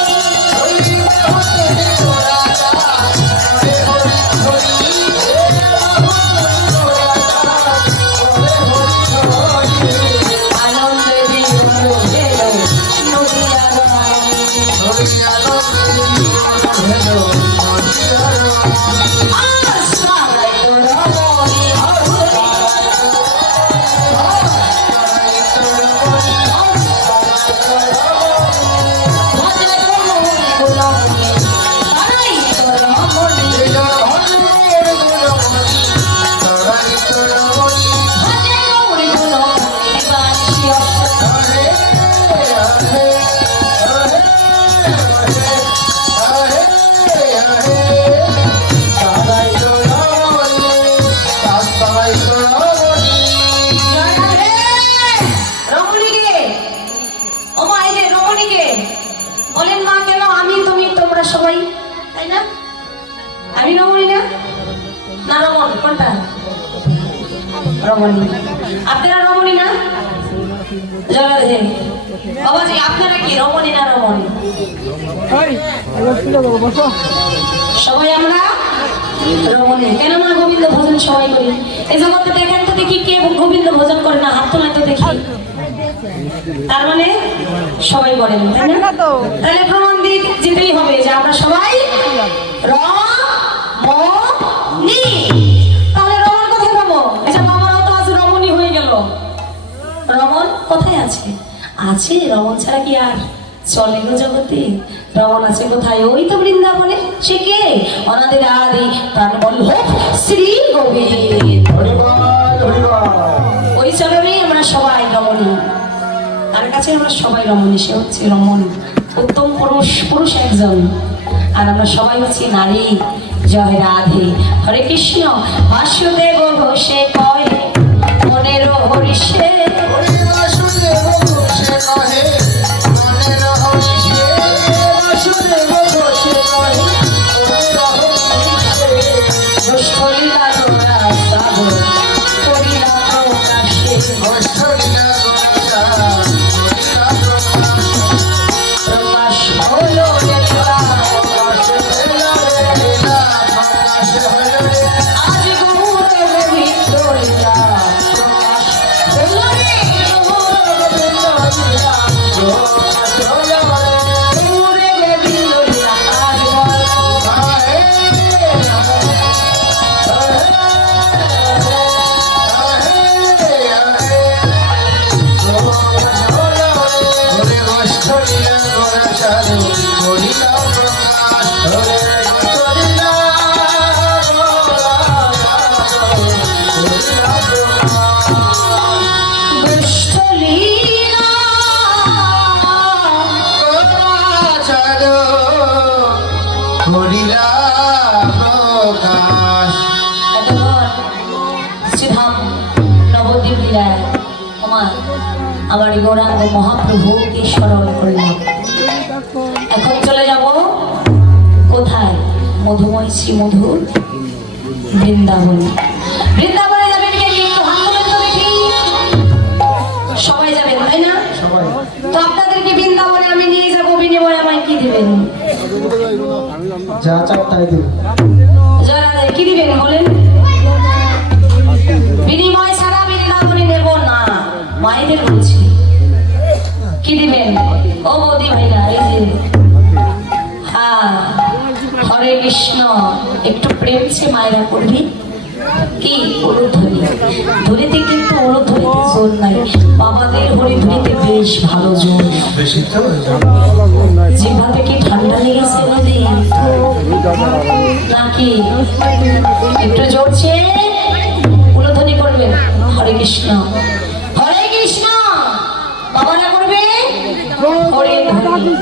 রমণী। আপনারা রমণী না? জয়রাধে। বাবাজি আপনারা কি রমণী না রমণী? সবাই আমরা রমণী। কেন আমরা গোবিন্দ ভোজন সবাই করি? এই জগতে দেখেন তো দেখি কে গোবিন্দ ভোজন করে না, হাত তোলাই তো দেখি। তার মানে সবাই করেন, তাই না? তাহলে প্রমাণ দিয়ে যেতেই হবে যে আমরা সবাই রমণী। তাহলে রমণ কোথায় পাবো? এই যে বাবারাও তো আজ রমণী হয়ে গেল। রমণ কোথায় আছে? আছে, রমণ ছাড়া কি আর চলে গো জগতে? রমণ আছে কোথায়? ওই তো বৃন্দাবনে। সে কে? অনাদের আদি প্রাণবল্লভ শ্রী গোবিন্দ। ওই চরণেই আমরা সবাই রমণী, তার কাছে আমরা সবাই রমণী। সে হচ্ছে রমণ, উত্তম পুরুষ, পুরুষ একজন, আর আমরা সবাই হচ্ছি নারী। জয় রাধে। হরে কৃষ্ণ। বাসুদেব ঘোষে কয় মনের হরিষে, আমার গৌরাঙ্গ মহাপ্রভুকে স্মরণ করলাম। এখন চলে যাব কোথায়? মধুময় শ্রী মধুর বৃন্দাবন। বৃন্দাবনে যাবেন কে? একটু হাত তোলেন তো দেখি। সবাই যাবেন তাই না? তো আপনাদেরকে বৃন্দাবনে আমি নিয়ে যাব, বিনিময়ে আমায় কি দিবেন? যা চাও তাই দিন। যারা কি দিবেন বলেন? বিনিময় ছাড়া বৃন্দাবনে নেব না, মায়েদের বলছি। কি দিবেন? ও বৌদি ভাইরা, এই যে হ্যাঁ, হরে কৃষ্ণ। একটু প্রেম সে মায়েরা করবি কি? উলুধ্বনি। ধরিতে কিন্তু উলুধ্বনিতে জোর নাই, বাবাদের হরিধ্বনিতে বেশ ভালো জোর। যেভাবে কি ঠান্ডা লেগেছে বৌদি নাকি? একটু জোরছে উলুধ্বনি করবেন। হরে কৃষ্ণ, হরে কৃষ্ণ। বাবারা করবে হরে ধ্বনি।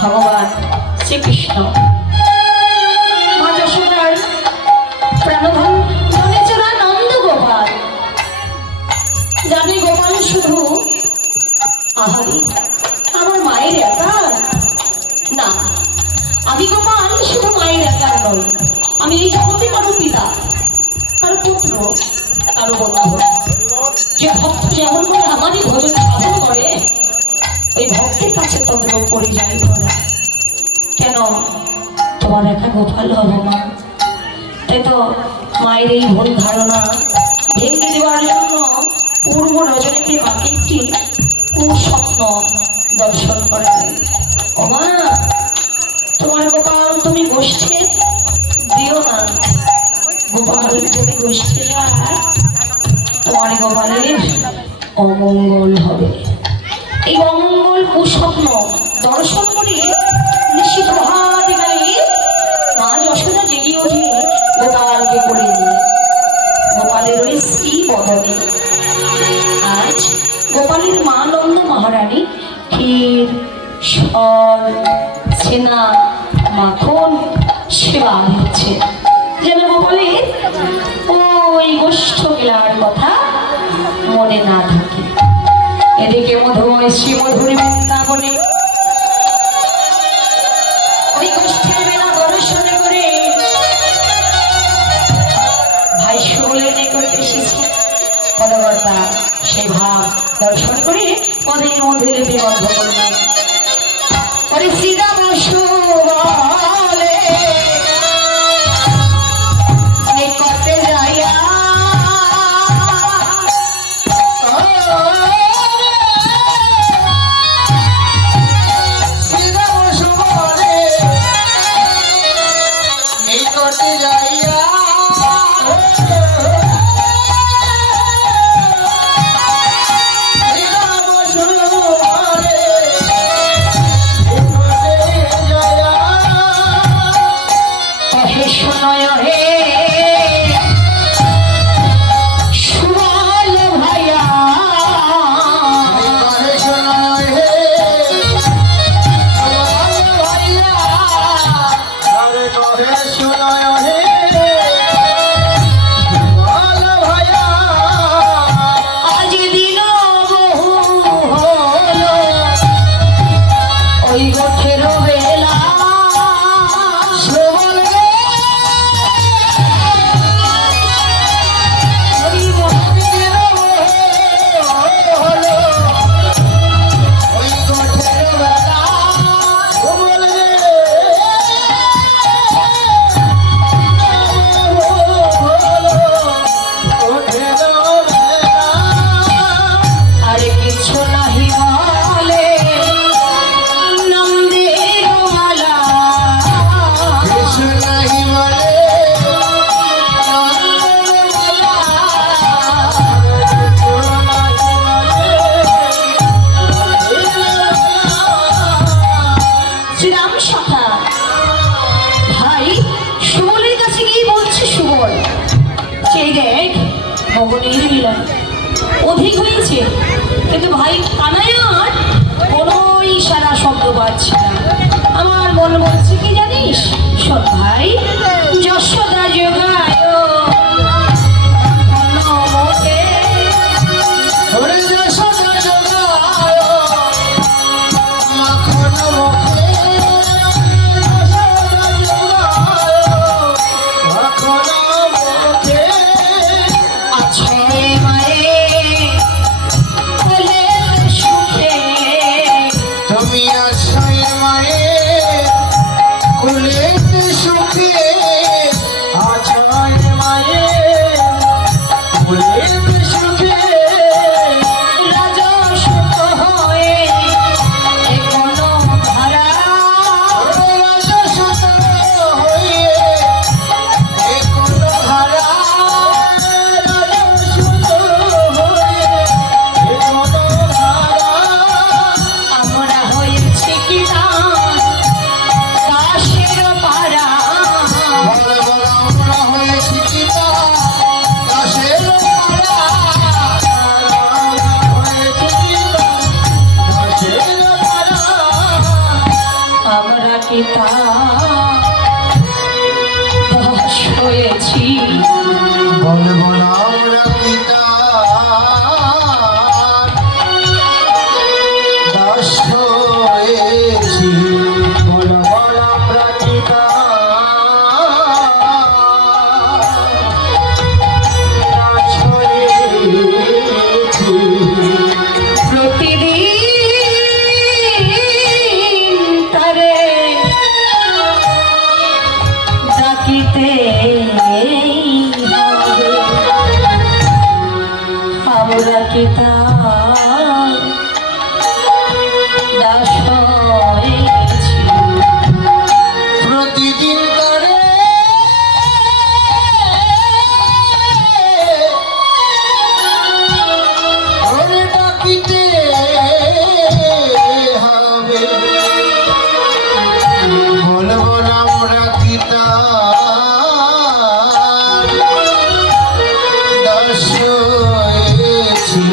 ভগবান শ্রীকৃষ্ণ মা যশোদার প্রাণধন ধনেচরা নন্দ গোপাল জানে গোপাল শুধু আহারি আমার মায়ের একা না, আমি গোপাল শুধু মায়ের একা নই, আমি এই জগতে কারো পিতা, কারো পুত্র, কারো বন্ধু। যে ভক্ত যেমন করে আমারই ভজন সাধন করে ওই ভক্তের কাছে তবে পড়ে যায় ধরা। কেন তোমার একা গোপাল হব মা? তাই তো মায়ের এই ভুল ধারণা ভেঙে দেওয়ার জন্য পূর্ব রজনীকে মাকে একটি কুস্বপ্ন দর্শন করে। ও মা, তোমার গোপাল তুমি গোষ্ঠে দিও না, গোপাল যদি গোষ্ঠে যায় তোমার গোপালের অমঙ্গল হবে। এই অমঙ্গল কুস্বপ্ন দর্শন করে নিশ্চিত প্রভাতিকালে মা যশোদা জেগে ওঠে গোপালকে কোলে নিয়ে। গোপালের ওই শ্রী বদনে আজ গোপালের মা নন্দ মহারানী ক্ষীর সর ছেনা মাখন সেবা হচ্ছে, যেন গোপালের ওই গোষ্ঠ গেলার কথা মনে না থাকে। এদিকে মধুময় শ্রী মধুর বৃন্দাবনে ওই গোষ্ঠীর বেলা দর্শনে করে ভাই সকলের নিকট এসেছে পদকর্তা। সে ভাব দর্শন করে পদের মধ্যে লিপি বন্ধ করলেন। পরে সীতা বসু বলে নিকটে যাইয়া জয়া গগনের মিলন অধিক হয়েছে, কিন্তু ভাই কানাইয়ার কোনো ইশারা শব্দ পাচ্ছি না। আমার মন বলছে কি জানিস, শোন ভাই, যশোদা যোগায় নমকে, ওরে যশোদা যোগায় মাখন মুখে, যশোদা যোগায় মাখন মুখে। আছয় মায়ে কোলে সুখে, তুমি আছয় মায়ের কোলেতে সুখে, আছয় মায়ের কোলেতে সুখে। রাজসুত হয়ে এ কোন ধারা, রাজসুত হয়ে এ কোন ধারা, রাজসুত হয়ে এ কোন ধারা। আমরা হয়েছি কি দাসের পাড়া, বল বল আমরা হয়েছি পিতা দাসের পাড়া, হয়েছি পিতা দাসের পাড়া। আমরা কি দাস হয়েছি, বল বল আমরা পিতা দাস হয়েছি, বল বল আমরা পিতা দাস হয়েছি। প্রতিদিন তারে ডাকিতে হবে। আমরা কি দাস হয়েছি, প্রতিদিন করে ওরে ডাকিতে হবে, বল বল আমরা গীতা দাস হয়েছি।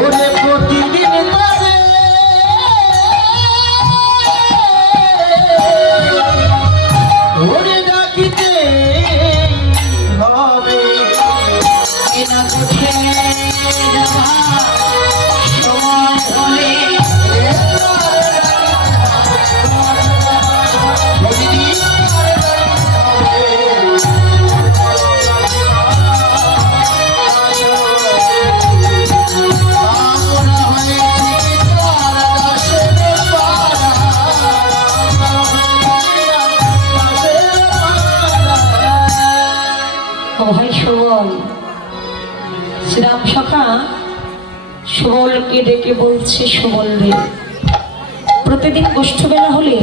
ওরে প্রতিদিন করে ওরে ডাকিতে হবে, এনা কোঠে যাওয়া সময় হলে প্রতিদিন করে ডাকিতে হবে। আমরা হয়েছি পিতার দাসের পাড়া, দাসের পাড়া। ও ভাই সুবল, শ্রীরাম সখা সুবলকে ডেকে বলছে, সুবল রে, প্রতিদিন গোষ্ঠবেলা হলে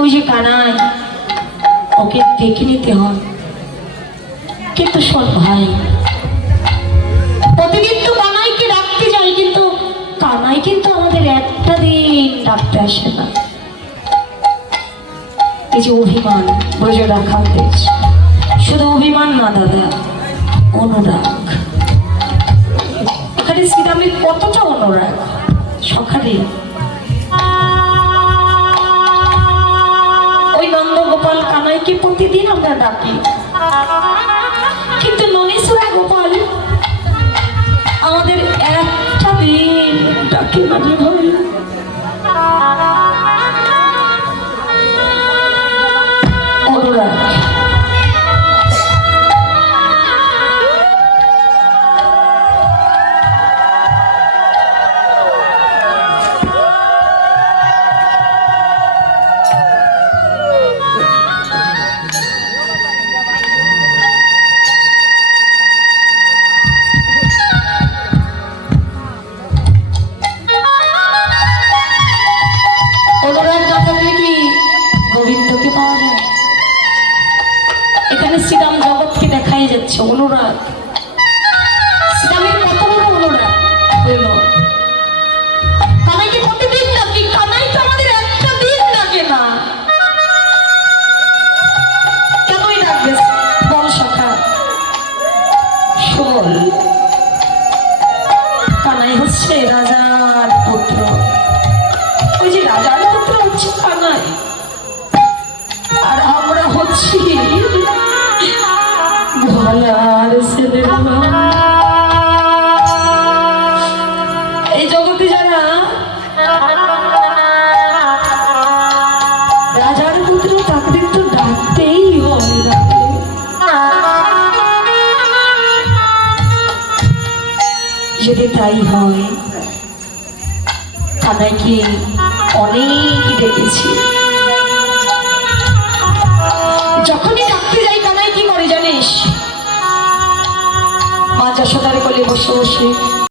ওই যে কানাই, ওকে ডেকে নিতে হয়। কিন্তু শোন ভাই, প্রতিদিন তো কানাইকে ডাকতে যাই, কিন্তু কানাই কিন্তু আমাদের একটা দিন ডাকতে আসে না। এই যে অভিমান ব্রজ রাখাদের, শুধু অভিমান না দাদা, অনুরাগ। এখানে শ্রীরামের কতটা অনুরাগ সখারে। ওই নন্দগোপাল কানাইকে প্রতিদিন আমরা ডাকি, কিন্তু ননীশ্বরা গোপাল আমাদের একটা দিন ডাকে না রে ভাই। অনুরাগ যদি তাই হয়, কানাইকে অনেক ডেকেছি। যখনই ডাকতে যাই কানাই কি করে জানিস? মা যশোদার কোলে বসে বসে